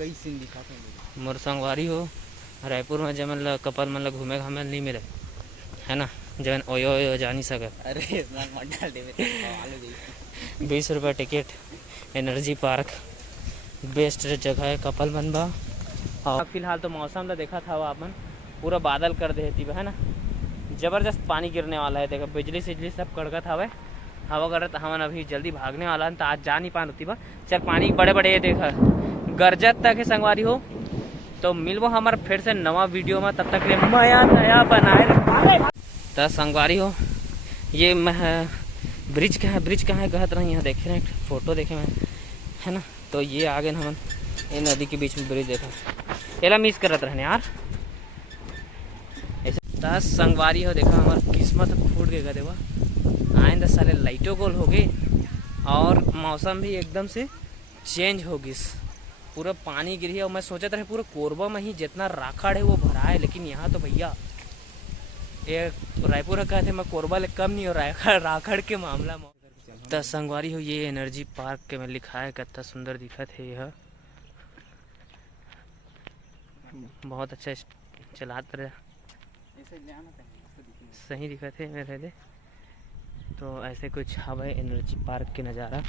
कई सीन दिखा था मोर संगवारी हो रायपुर में जब कपल मन घूमे घामे नहीं मिले है ना, जब ओयो ओयो जा नहीं सके। अरे 20 रुपये टिकट, एनर्जी पार्क बेस्ट जगह है कपल मन बा। और फिलहाल तो मौसम तो देखा था अपन पूरा बादल कर देती है ना, जबरदस्त पानी गिरने वाला है। देखो बिजली सिजली सब कड़कत हवे, हवा करत हमन अभी जल्दी भागने वाला है तो आज जा नहीं पाती बा। चल पानी बड़े बड़े देखा गरजत तक है संगवारी हो। तो मिलबो हमार फिर से नवा वीडियो में, तब तक ले नया नया बनाए तो संगवारी हो। ये ब्रिज कहाँ है, ब्रिज कहाँ है कहत रही, यहाँ देखे ना फोटो देखे मैं है ना। तो ये आगे हमन ये नदी के बीच में ब्रिज देखा, एला मिस करत रहने यार। ऐसा संगवारी हो देखा हमार किस्मत फूट गए देवा, आइंदा साले लाइटों गोल हो गए और मौसम भी एकदम से चेंज हो गई, पूरा पानी गिरी है। और मैं सोचा था पूरा कोरबा में ही जितना राखड़ है वो भरा है, लेकिन यहाँ तो भैया ये रायपुर कहते मैं कोरबा ले कम नहीं हो रहा है राखड़ के मामला में। तो संगवारी हो ये एनर्जी पार्क के में लिखा है, कितना सुंदर दिखत है यह, बहुत अच्छा चलात रहे, सही दिखत है मेरे लिए। तो ऐसे कुछ हवा एनर्जी पार्क के नज़ारा।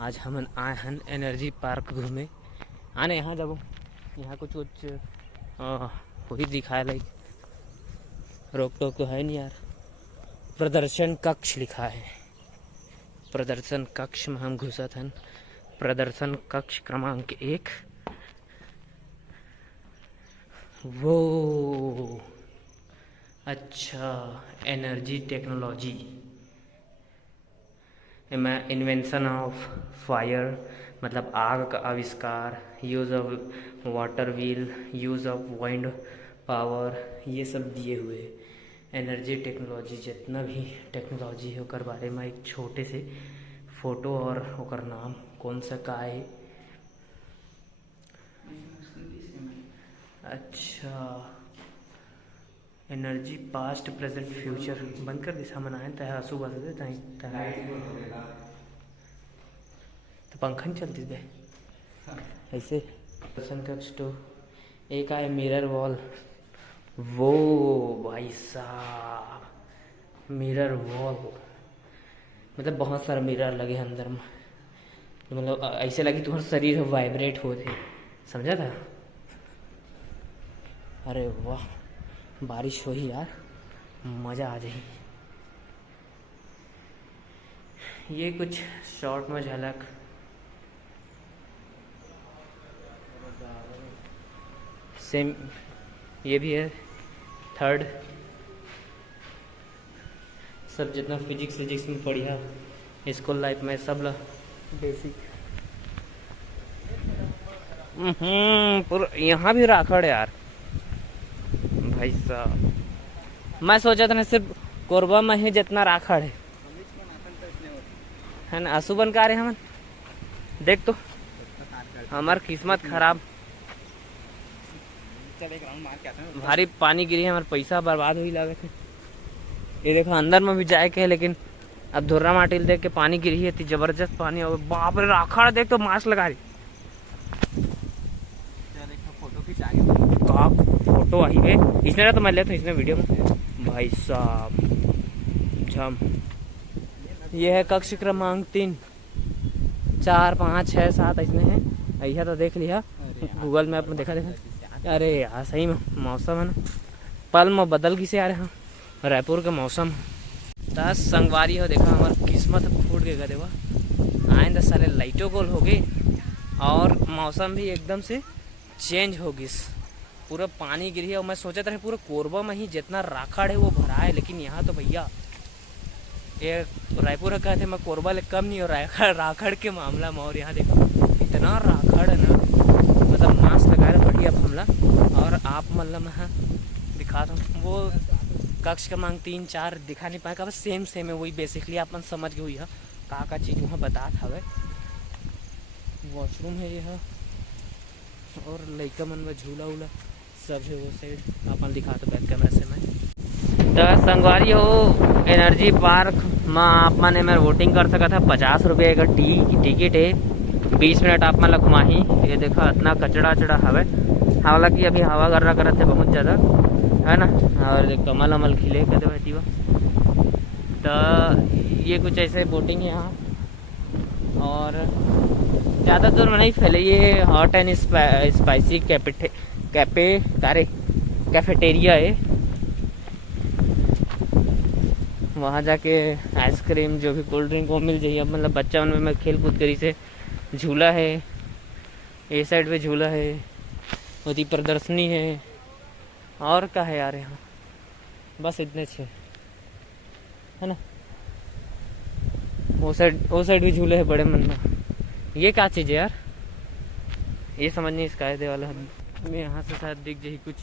आज हम आए हैं एनर्जी पार्क घूमे, आने यहाँ जब यहाँ कुछ वही दिखाया लाइक रोक टोक तो है नहीं यार। प्रदर्शन कक्ष लिखा है, प्रदर्शन कक्ष में हम घुसा था। प्रदर्शन कक्ष क्रमांक 1 वो अच्छा एनर्जी टेक्नोलॉजी में इन्वेंशन ऑफ फायर मतलब आग का आविष्कार, use of water wheel, use of wind power, ये सब दिए हुए। एनर्जी टेक्नोलॉजी जितना भी टेक्नोलॉजी है ओकर बारे में एक छोटे से फोटो और ओकर नाम कौन सा का है। अच्छा एनर्जी पास्ट प्रेजेंट फ्यूचर बंद कर दिशा मनाए तय आंसू बस दे तो पंखा नहीं चलती दे ऐसे। दर्शन कक्ष तो एक आए मिरर वॉल, वो भाई साहब मिरर वॉल मतलब बहुत सारा मिरर लगे अंदर में, तो मतलब ऐसे लगे तुम्हारा शरीर वाइब्रेट हो थे, समझा था। अरे वाह बारिश हो ही यार, मज़ा आ जाए। ये कुछ शॉर्ट में झलक, सेम ये भी है थर्ड। सब जितना फिजिक्स में पढ़ी है स्कूल लाइफ में सब ला बेसिक। पूरा यहाँ भी राखड़ है यार भाई साहब। मैं सोचा था ना सिर्फ कोरबा में ही जितना राखड़ है ना, आंसू बन का रहे हम देख तो हमार किस्मत खराब, भारी पानी गिरी है, हमारे पैसा बर्बाद हुई लगे थे। ये देखो अंदर में भी जाए के है, लेकिन अब धुर्रा माटी देख के पानी गिरी है, जबरदस्त पानी। और बाप रे राखड़ देख तो मास्क लगा रही, फोटो आई है इसने तो मैं लेता हूँ इसने वीडियो में भाई साहब झम। ये है कक्ष क्रमांक 3 4 5 6 7 इसमें है, यह तो देख लिया गूगल मैप में देखा। अरे यार सही में मौसम है ना, पल में बदल किसे आ रहे हैं रायपुर का मौसम। 10 संगवारी हो देखा हमार किस्मत फूट गए देवा, आइंदा साले लाइटों गोल हो गए और मौसम भी एकदम से चेंज हो गई, पूरा पानी गिरी है। और मैं सोचा था पूरा कोरबा में ही जितना राखड़ है वो भरा है, लेकिन यहाँ तो भैया ये रायपुर कहते मैं कोरबा ले कम नहीं हो रहा है राखड़ के मामला में। और यहाँ देखो इतना राखड़ है ना, मतलब मास्क लगाए बढ़िया हमला। और आप मतलब मैं दिखा रहा हूँ वो कक्ष क्रमांक 3 4 दिखा नहीं पाएगा, बस सेम है वही बेसिकली अपन समझ गए हुई है का चीज़ वहाँ बता था। वॉशरूम है यह और लड़का मन में झूला उला सब है वो साइड अपन दिखा तो बैक कैमरा से मैं। तो संगवारी हो एनर्जी पार्क में आप मैंने मैं वोटिंग कर सका था, 50 रुपये का टिकट है 20 मिनट आप मतलब घुमाही। ये देखा इतना कचड़ा चड़ा हवे, हालांकि अभी हवा गर्रा करत है बहुत ज़्यादा, है ना। और कमल अमल खिले कहते रहती वो। तो ये कुछ ऐसे बोटिंग है यहाँ, और ज़्यादा दूर में नहीं फैले। ये हॉट एंड स्पाइसी कैफेटेरिया है। वहाँ जाके आइसक्रीम जो भी कोल्ड ड्रिंक वो मिल जाइए। मतलब बच्चा उनमें मैं खेल कूद करी से झूला है, ए साइड पे झूला है, होती प्रदर्शनी है, और क्या है यार यहाँ, बस इतने अच्छे है ना। वो साइड भी झूले है बड़े मन में। ये क्या चीज़ है यार, ये समझ नहीं इसका दे वाला। मैं यहाँ से शायद दिख जाही कुछ।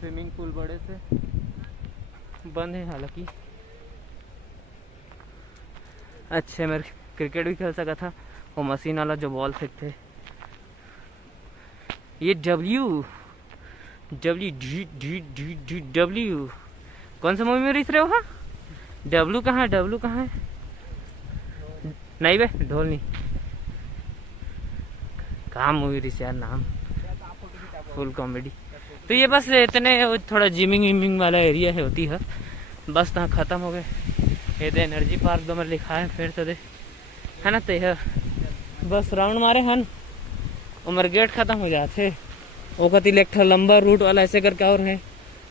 स्विमिंग पूल बड़े से बंद है हालांकि। अच्छे मेरे क्रिकेट भी खेल सका था, वो मशीन वाला जो बॉल फेंकते। ये डब्ल्यू कौन सा मूवी में रिस रहे हो? डब्लू कहाँ है? नहीं बे, ढोल नहीं। कहाँ मूवी रिस यार, नाम फुल कॉमेडी। तो ये बस इतने थोड़ा जिमिंग विमिंग वाला एरिया है होती है, बस तहाँ ख़त्म हो गए। ये दे एनर्जी पार्क दो मेरे लिखा है फिर से दे, है ना। तो यह बस राउंड मारे हन, उमर गेट ख़त्म हो जाते। वो कति लेक्ट लंबा रूट वाला ऐसे करके और है।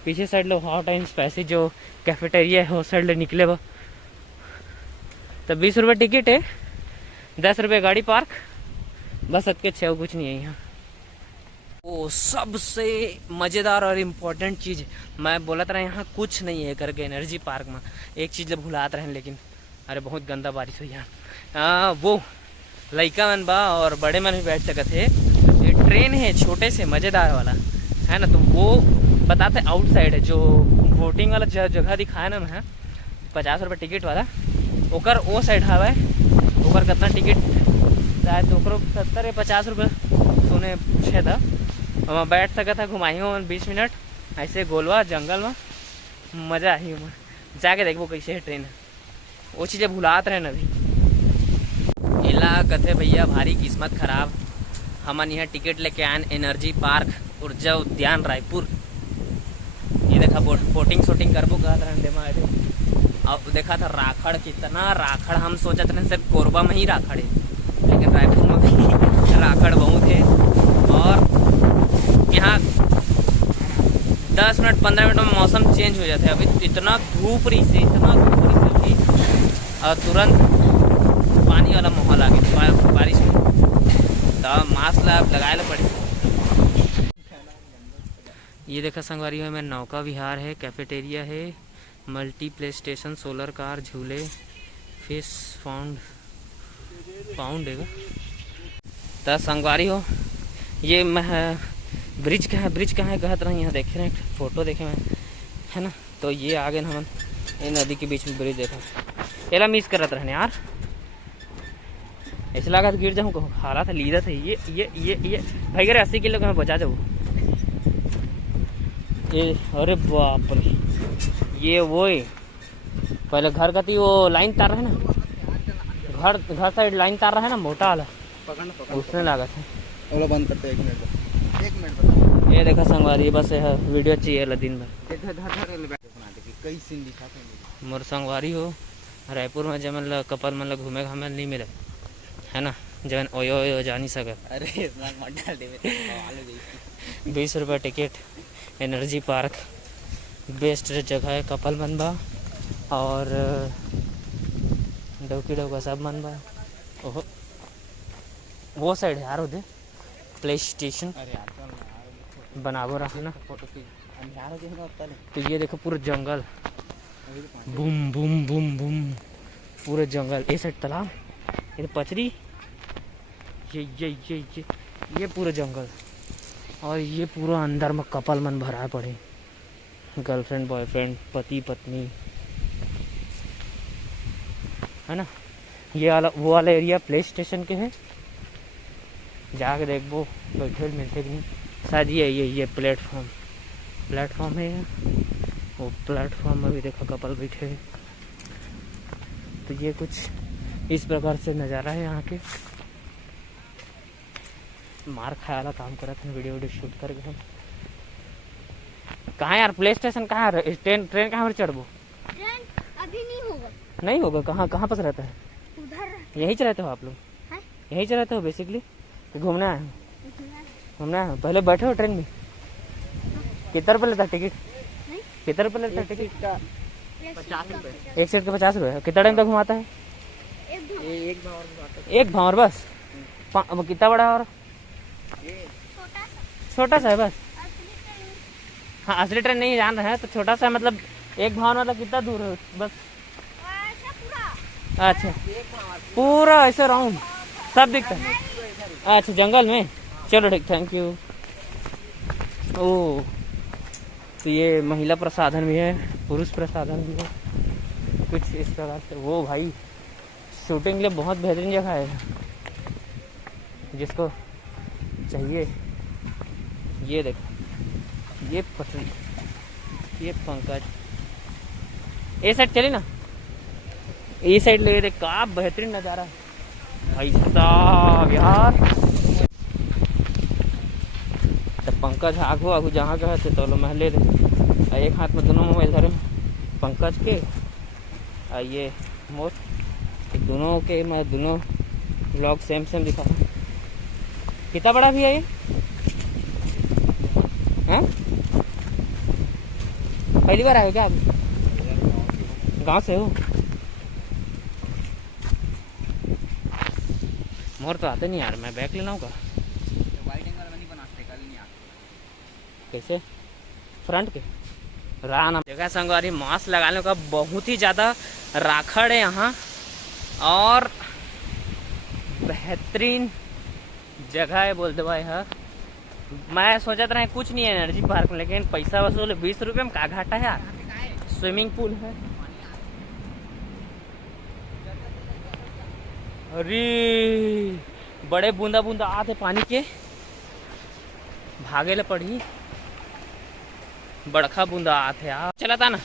पीछे side low hot and spicy जो कैफेटेरिया है, उस साइड ले निकले वो। तो 20 रुपये टिकट है, 10 रुपये गाड़ी पार्क, बस अटके छः कुछ नहीं है यहाँ। वो सबसे मज़ेदार और इम्पोर्टेंट चीज़ मैं बोला था यहाँ कुछ नहीं है करके एनर्जी पार्क में। एक चीज़ भुलात रहे, लेकिन अरे बहुत गंदा बारिश हुई यहाँ। वो लड़का मन बा और बड़े मन भी बैठ सकते थे। ये ट्रेन है छोटे से मज़ेदार वाला, है ना। तो वो बताते आउटसाइड है, जो बोटिंग वाला जगह दिखाया ना मैं, 50 रुपये टिकट वाला, ओकर वो साइड हवा है। ओकर कितना टिकट शायद ओकरो 70 या 50 रुपये सुने पूछे था। वहाँ बैठ सका था, घुमाई हो 20 मिनट ऐसे गोलवा जंगल में, मज़ा आई। मैं जाके देखो कैसे है ट्रेन है, वो चीज़ें भुलात रहे न अभी। इला कथे भैया भारी किस्मत खराब, हमन यहाँ टिकट लेके आए एनर्जी पार्क ऊर्जा उद्यान रायपुर। ये देखा बोटिंग शूटिंग करबो कहत रहे। अब देखा था राखड़, कितना राखड़। हम सोचा था सिर्फ कोरबा में ही राखड़ है, लेकिन रायपुर में भी राखड़ बहुत है। और यहाँ 10 मिनट 15 मिनट में मौसम चेंज हो जाता है। अभी इतना धूप रही से थी, और तुरंत पानी वाला माहौल आ गया बारिश में। तो मास्क लगाए पड़े। ये देखा संगवारी है, मेरा नौका विहार है, कैफेटेरिया है, multi play station, solar car, झूले, फिश पाउंड है। तो संगवारी हो, ये मैं ब्रिज कहाँ है कहत रहा। यहाँ देखे ना फोटो देखे मैं, है ना। तो ये आगे ना हम ये नदी के बीच में ब्रिज देखा, एला मिस करत रहने यार। ऐसे लगा तो गिर जाऊँ को हालत लीदा था। ये भाई करे 80 किलो का मैं बचा जाऊँ। ये अरे बाप रे, ये वो है पहले घर का थी, वो लाइन तार रहा है ना, घर साइड लाइन तार रहा है ना, मोटा वाला, उसने लगा था। बंद करते 1 मिनट। ये देखा संगवारी, बस है वीडियो चाहिए दिन भर। कई सीन दिखा मोर संगवारी हो रायपुर में जब मतलब कपल मतलब घूमे घामे नहीं मिले, है ना। जब ओयो जा नहीं सके। अरे 20 रुपये टिकट, एनर्जी पार्क बेस्ट जगह है। कपल मनबा और डौका सब मनबा। ओहो वो साइड है यार, उधर प्ले स्टेशन बनाबो रहा ना। तो ये देखो पूरा जंगल, बूम बूम बूम बूम, पूरे जंगल। ये साइड तालाब, ये पचरी, ये पूरा जंगल। और ये पूरा अंदर में कपल मन भरा पड़े, गर्लफ्रेंड बॉयफ्रेंड, पति पत्नी, है ना। ये वाला वो वाला एरिया प्ले स्टेशन के है, जाके देखो बैठे मिलते कि नहीं। शायद ये प्लेटफॉर्म है। वो प्लेटफॉर्म में भी देखो कपल बैठे हैं। तो ये कुछ इस प्रकार से नज़ारा है यहाँ के। मार खाया वाला काम करा था, वीडियो शूट करके हम। कहाँ यार प्ले स्टेशन कहाँ है? ट्रेन कहाँ पर चढ़बो? ट्रेन अभी नहीं होगा। नहीं होगा? कहाँ पास रहता है? उधर यहीं चलाते हो आप लोग? यहीं चलाते हो बेसिकली? घूमना है? घूमना है। पहले बैठे हो ट्रेन में? कितना रुपये लेता है टिकट? कितना रुपये लेता है टिकट का? 50 रुपये। एक सीट के 50 रुपये। कितना टाइम तक घुमाता है? एक भावर बस? कितना बड़ा? और छोटा सा है बस? हाँ, असली ट्रेन नहीं जान रहे हैं तो छोटा सा मतलब एक भावर मतलब कितना दूर है बस? अच्छा, पूरा ऐसे राउंड सब दिखता है? अच्छा, जंगल में। चलो ठीक, थैंक यू। ओह, तो ये महिला प्रसाधन भी है, पुरुष प्रसाधन भी है, कुछ इस प्रकार से। वो भाई शूटिंग के लिए बहुत बेहतरीन जगह है, जिसको चाहिए। ये देखो, ये पटरी, ये पंकज। ये साइड चली ना, ये साइड ले देख, का बेहतरीन नज़ारा है भाई साहब यार। तो पंकज आगू आगू जहाँ कहे थे तो महले रहे। एक हाथ में दोनों मोबाइल धरे पंकज के, ये मोर दोनों के। मैं दोनों ब्लॉग सेम दिखा रहा हूँ। कितना बड़ा भी है ये? हाँ, पहली बार आए क्या आप? गांव से हो? मोर तो आते नहीं यार, मैं बैक लेना होगा। वाइट एंगल में नहीं बनाते, कल नहीं आते। कैसे? फ्रंट के राना जगह संगवारी मास्क लगाने का बहुत ही ज़्यादा राखड़ है यहाँ, और बेहतरीन जगह है बोलते भाई। हाँ, मैं सोचा था कुछ नहीं है एनर्जी पार्क में, लेकिन पैसा वसूल 20 रुपये में का घाटा है यार। स्विमिंग पूल है। अरे बड़े बूंदा बूंदा आते पानी के, भागे ले पड़ी, बड़खा बूंदा आते यार। चला था ना,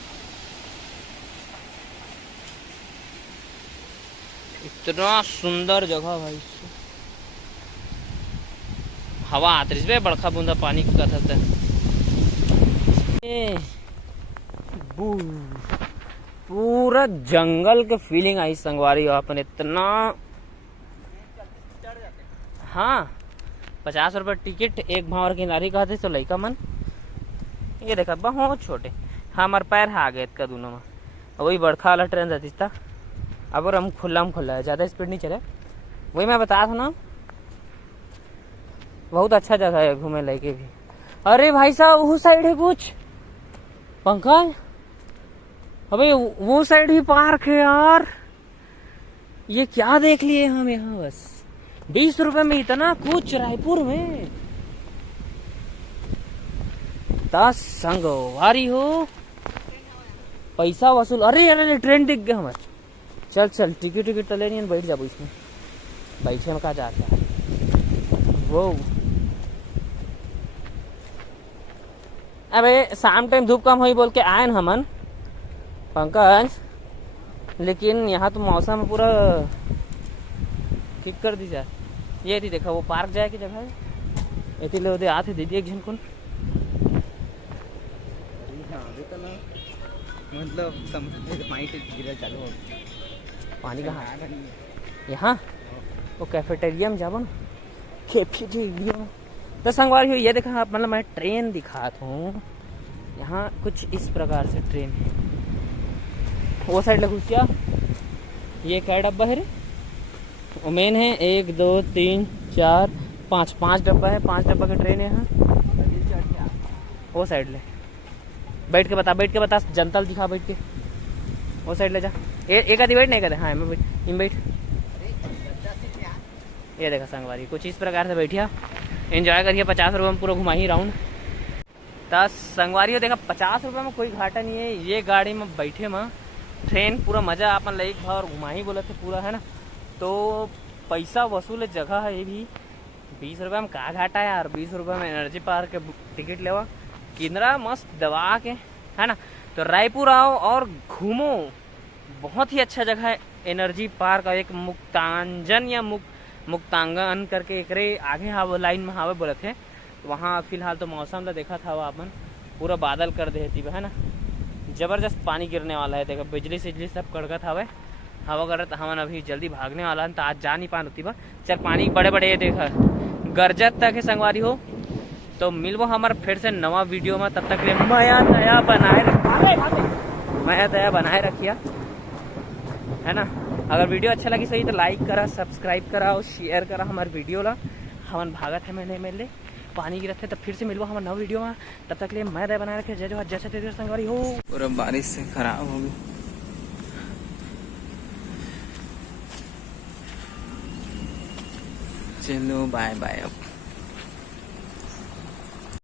इतना सुंदर जगह भाई। हवा आती है, बड़खा बूंदा पानी की कथा था। पूरा जंगल के फीलिंग आई संगवारी अपन। इतना, हाँ 50 रुपये टिकट, एक भावर किनारी कहते तो लड़का मन। ये देखा बहुत छोटे, हमारे पैर आ गए का दोनों में। वही बड़खा वाला ट्रेन रहती था, अब और हम खुला है, ज़्यादा स्पीड नहीं चले। वही मैं बता था ना, बहुत अच्छा जगह है घूमे लायक भी। अरे भाई साहब, वो साइड है कुछ पंकज, अबे वो साइड भी पार्क है यार। ये क्या देख लिए हम यहाँ बस 20 रुपए में इतना कुछ रायपुर में। 10 संगवारी हो, पैसा वसूल। अरे अरे ट्रेन दिख गया हमारे। चल टिकट तो लेनी है, बैठ जाओ इसमें। बैठे में कहा जाता है वो। अबे शाम टाइम धूप कम हुई बोल के आए न हमन पंकज, लेकिन यहाँ तो मौसम पूरा ठीक कर दी जाए। ये थी देखा, वो पार्क जाए की जगह है। ये ले आते दीदी एक झन मतलब समुद्र से पानी गिरा चालू हो। पानी कहाँ? यहाँ वो कैफेटेरिया में जाबो ना, कैफेटेरिया। तो संगवारी हो, ये देखा मतलब मैं ट्रेन दिखाता हूँ। यहाँ कुछ इस प्रकार से ट्रेन है। वो साइड लगुसिया, ये क्या डब्बा है रे? वो मेन है 1 2 3 4 5 डब्बा है। 5 डब्बा की ट्रेन है यहाँ। वो साइड ले बैठ के बता जनता दिखा, बैठ के वो साइड ले जा। एक आधी बैठ नहीं कहते। हाँ मैं बैठ। ये देखा संगवारी, कुछ इस प्रकार से बैठिया, एंजॉय करिए। 50 रुपये में पूरा घुमा ही राउंड। 10 संगवारी हो देखा, 50 रुपये में कोई घाटा नहीं है। ये गाड़ी में बैठे में ट्रेन पूरा मजा अपन लाइक था, और घुमा ही बोले थे पूरा, है ना। तो पैसा वसूल जगह है ये भी। 20 रुपये में का घाटा है यार। 20 रुपये में एनर्जी पार्क के टिकट लेवा, किनरा मस्त दबा के, है ना। तो रायपुर आओ और घूमो, बहुत ही अच्छा जगह है। एनर्जी पार्क और एक मुक्तांजन या मुक्तांगन करके एक रे आगे हावे लाइन में हावे बोलत है। वहाँ फिलहाल तो मौसम तो देखा था अपन पूरा बादल कर देती है ना, जबरदस्त पानी गिरने वाला है। देखो बिजली सिजली सब कड़कत हवे, हवा करत हमन अभी जल्दी भागने वाला है तो आज जा नहीं पान होती बा। चल पानी बड़े बड़े देखा गरजत तक है संगवारी हो। तो मिलबो हमारे फिर से नवा वीडियो में, तब तक के लिए माया दया बनाए रखिया है ना। अगर वीडियो अच्छा लगी सही तो लाइक करा, सब्सक्राइब करा और शेयर करा हमारे वीडियो ला। हमन भागत है मैंने मेले पानी गिरत है, तो फिर से मिलबो हमारे नवा वीडियो में। तब तक के लिए मैं दया बनाए रखे। जय जोहार, जैसे तेरे संगवारी हो। पूरा बारिश से खराब हो गई। चलो बाय बाय अब।